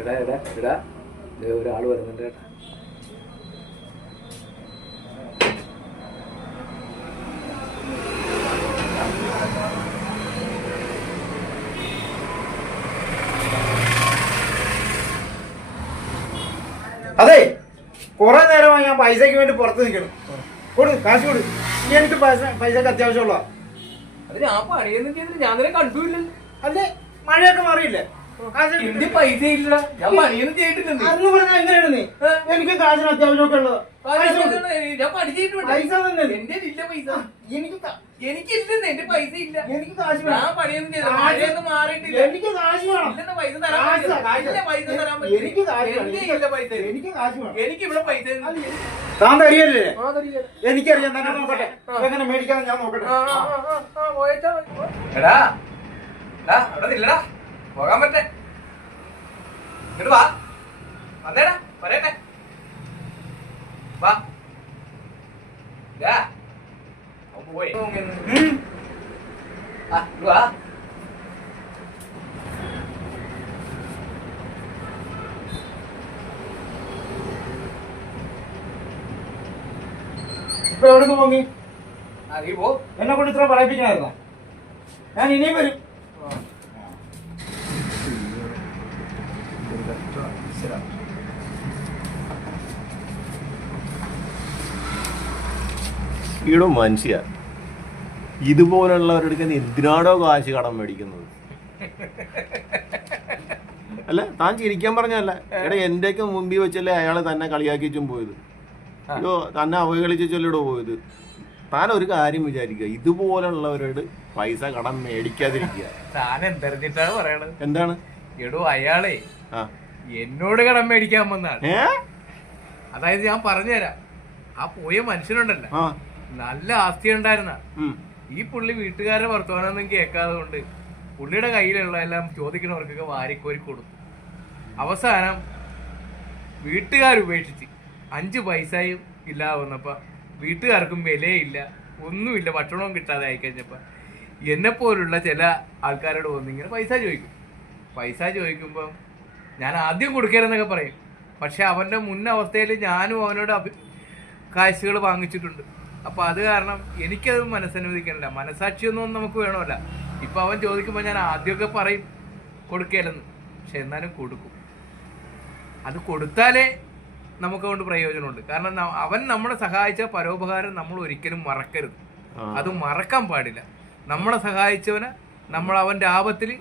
എടാ എടാ എടാ ഒരാൾ വരുന്നുണ്ട് കേട്ടാ. അതെ, കുറെ നേരമായി ഞാൻ പൈസക്ക് വേണ്ടി പുറത്ത് നിൽക്കണം. കൊടു, കാശ് കൊടു. എനിക്ക് പൈസക്ക് അത്യാവശ്യമുള്ള. അത് ഞാൻ പണിയൊന്നും ചെയ്തിട്ട് ഞാൻ തന്നെ കണ്ടുമില്ല. അല്ലേ, മഴയൊക്കെ മാറിയില്ലേ? എന്റെ പൈസ ഇല്ല, ഞാൻ പണിയൊന്നും ചെയ്തിട്ടില്ല. അന്ന് പറഞ്ഞാൽ എങ്ങനെയാണ് നീ? എനിക്ക് കാശിന് അത്യാവശ്യമൊക്കെ ഉള്ളത്. ഞാൻ പണി ചെയ്തിട്ടുണ്ട്. പൈസ തന്നെ എന്റെ ഇല്ല പൈസ. എനിക്കില്ലെന്ന്, എന്റെ പൈസ ഇല്ല. എനിക്ക് കാശ് ഞാൻ പണിയൊന്നും ചെയ്തില്ല, മഴയൊന്നും മാറിയിട്ടില്ല. എനിക്ക് കാശ് വേണം. ഇല്ലെന്ന് പൈസ തരാൻ പറ്റില്ല. പൈസ തരാൻ പറ്റില്ല. എനിക്ക് കാശ് വേണം. എന്റെ ഇല്ല പൈസ. എനിക്ക് കാശ് വേണം. എനിക്ക് ഇവിടെ പൈസ താൻ തരികയല്ലേ? എനിക്കറിയാം, തന്നെ നോക്കട്ടെ എങ്ങനെ മേടിക്കാന്ന് ഞാൻ നോക്കട്ടെ. എടാ അവിടെ നില്ലടാ, പോകാൻ പറ്റേ. ഇങ്ങോട്ട് വാ, വന്നേടാ, പറയട്ടെ. വാ പോയി വാ. ഇപ്പൊ എവിടെ നിന്ന് പോങ്ങി? നീ പോ. എന്നെ കൊണ്ട് ഇത്ര പറയിപ്പിക്കണായിരുന്നോ? ഞാൻ ഇനിയും വരും. ഈടോ മനുഷ്യ, ഇതുപോലുള്ളവരുടെ എന്തിനാടോ കാശ് കടം മേടിക്കുന്നത്? അല്ല, താൻ ചിരിക്കാൻ പറഞ്ഞല്ല. എടാ, എന്റെയൊക്കെ മുമ്പിൽ വെച്ചല്ലേ അയാള് തന്നെ കളിയാക്കിച്ചും പോയത്. അയ്യോ, തന്നെ അവഹേളിച്ചല്ലോ പോയത്. താൻ ഒരു കാര്യം വിചാരിക്കുക, ഇതുപോലുള്ളവരോട് പൈസ കടം മേടിക്കാതിരിക്കുക. താൻ എന്തെറിഞ്ഞിട്ടാണ് പറയണത്? എന്താണ്? എടോ, അയാളെ എന്നോട് കടം മേടിക്കാൻ വന്നാണ്. അതായത് ഞാൻ പറഞ്ഞുതരാം, ആ പോയ മനുഷ്യനുണ്ടല്ലോ, നല്ല ആസ്തി ഉണ്ടായിരുന്ന ഈ പുള്ളി വീട്ടുകാരുടെ വർത്തമാനമൊന്നും കേൾക്കാതെ കൊണ്ട് പുള്ളിയുടെ കയ്യിലുള്ള എല്ലാം ചോദിക്കുന്നവർക്കൊക്കെ വാരിക്കോരി കൊടുത്തു. അവസാനം വീട്ടുകാരുപേക്ഷിച്ച് 5 പൈസയും ഇല്ലാതെ വന്നപ്പോ വീട്ടുകാർക്കും വിലയില്ല, ഒന്നുമില്ല, ഭക്ഷണവും കിട്ടാതെ ആയിക്കഴിഞ്ഞപ്പോ എന്നെപ്പോലുള്ള ചില ആൾക്കാരോട് വന്നിങ്ങനെ പൈസ ചോദിക്കും. പൈസ ചോദിക്കുമ്പം ഞാൻ ആദ്യം കൊടുക്കരുതെന്നൊക്കെ പറയും. പക്ഷെ അവന്റെ മുൻ അവസ്ഥയിൽ ഞാനും അവനോട് കാശുകൾ വാങ്ങിച്ചിട്ടുണ്ട്. അപ്പൊ അത് കാരണം എനിക്കത് മനസ്സനുവദിക്കണില്ല. മനസാക്ഷിയൊന്നും നമുക്ക് വേണമല്ല. ഇപ്പൊ അവൻ ചോദിക്കുമ്പോൾ ഞാൻ ആദ്യമൊക്കെ പറയും കൊടുക്കലെന്ന്, പക്ഷെ എന്നാലും കൊടുക്കും. അത് കൊടുത്താലേ നമുക്കതുകൊണ്ട് പ്രയോജനമുണ്ട്. കാരണം അവൻ നമ്മളെ സഹായിച്ച പരോപകാരം നമ്മൾ ഒരിക്കലും മറക്കരുത്. അത് മറക്കാൻ പാടില്ല. നമ്മളെ സഹായിച്ചവന് നമ്മൾ അവന്റെ ആപത്തിൽ